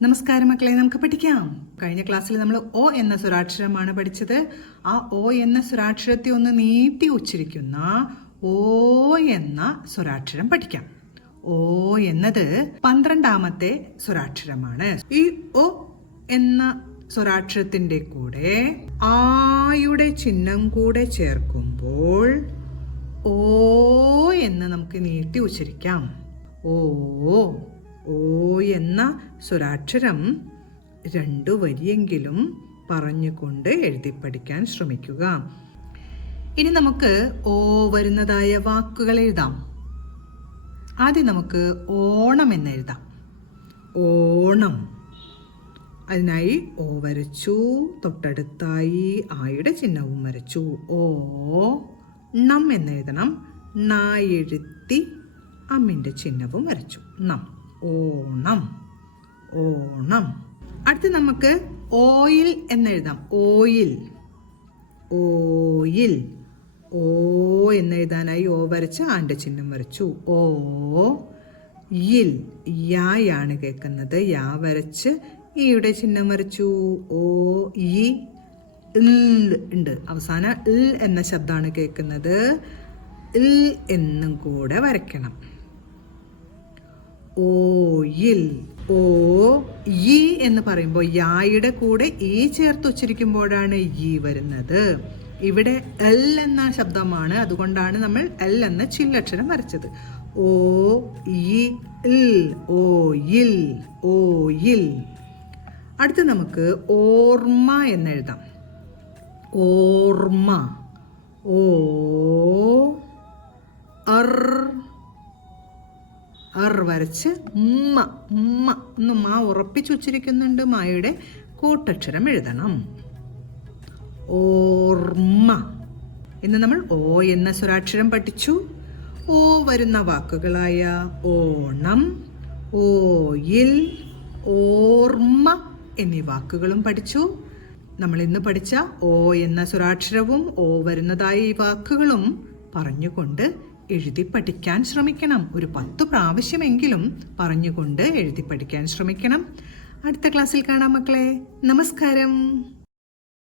നമസ്കാരം മക്കളെ, നമുക്ക് പഠിക്കാം. കഴിഞ്ഞ ക്ലാസ്സിൽ നമ്മൾ ഒ എന്ന സ്വരാക്ഷരമാണ് പഠിച്ചത്. ആ ഒ എന്ന സ്വരാക്ഷരത്തെ ഒന്ന് നീട്ടി ഉച്ചരിക്കുന്ന ഓ എന്ന സ്വരാക്ഷരം പഠിക്കാം. ഓ എന്നത് 12ാമത്തെ സ്വരാക്ഷരമാണ്. ഈ ഒ എന്ന സ്വരാക്ഷരത്തിന്റെ കൂടെ ആയുടെ ചിഹ്നം കൂടെ ചേർക്കുമ്പോൾ ഓ എന്ന് നമുക്ക് നീട്ടി ഉച്ചരിക്കാം. ഓ എന്ന സ്വരാക്ഷരം 2 വരിയെങ്കിലും പറഞ്ഞുകൊണ്ട് എഴുതി പഠിക്കാൻ ശ്രമിക്കുക. ഇനി നമുക്ക് ഓ വരുന്നതായ വാക്കുകൾ എഴുതാം. ആദ്യം നമുക്ക് ഓണം എന്നെഴുതാം. ഓണം. അതിനായി ഓ വരച്ചു, തൊട്ടടുത്തായി ആയുടെ ചിഹ്നവും വരച്ചു. ഓ ണം എന്നെഴുതണം. ന എഴുത്തി അമ്മിൻ്റെ ചിഹ്നവും വരച്ചു. നം. ഓണം. ഓണം. അടുത്ത് നമുക്ക് ഓയിൽ എന്നെഴുതാം. ഓയിൽ. ഓയിൽ. ഓ എന്നെഴുതാനായി ഓ വരച്ച് ആൻ്റെ ചിഹ്നം വരച്ചു. ഓ യിൽ. യായാണ് കേൾക്കുന്നത്. യാ വരച്ച് ഈയുടെ ചിഹ്നം വരച്ചു. ഓ ഈ ഉണ്ട്. അവസാനം ഇൽ എന്ന ശബ്ദമാണ് കേൾക്കുന്നത്. ഇൽ എന്നും കൂടെ വരയ്ക്കണം. ഓയിൽ. ഓ ഈ എന്ന് പറയുമ്പോൾ യായുടെ കൂടെ ഈ ചേർത്ത് ഉച്ചരിക്കുമ്പോഴാണ് ഈ വരുന്നത്. ഇവിടെ എൽ എന്ന ശബ്ദമാണ്, അതുകൊണ്ടാണ് നമ്മൾ എൽ എന്ന ചില്ലക്ഷരം വരച്ചത്. ഓ ഈ ഓയിൽ. ഓയിൽ. അടുത്ത് നമുക്ക് ഓർമ്മ എന്നെഴുതാം. ഓർമ്മ. ഓ അർ വരച്ച് ഉമ്മ. ഉമ്മ ഒന്ന് മാ ഉറപ്പിച്ച് ഉച്ചരിക്കുന്നുണ്ട്. മായുടെ കൂട്ടക്ഷരം എഴുതണം. ഓർമ്മ. ഇന്ന് നമ്മൾ ഓ എന്ന സ്വരാക്ഷരം പഠിച്ചു. ഓ വരുന്ന വാക്കുകളായ ഓണം, ഓയിൽ, ഓർമ്മ എന്നീ വാക്കുകളും പഠിച്ചു. നമ്മൾ ഇന്ന് പഠിച്ച ഓ എന്ന സ്വരാക്ഷരവും ഓ വരുന്നതായ ഈ വാക്കുകളും പറഞ്ഞുകൊണ്ട് എഴുതി പഠിക്കാൻ ശ്രമിക്കണം. ഒരു 10 പ്രാവശ്യമെങ്കിലും പറഞ്ഞുകൊണ്ട് എഴുതി പഠിക്കാൻ ശ്രമിക്കണം. അടുത്ത ക്ലാസ്സിൽ കാണാം മക്കളെ. നമസ്കാരം.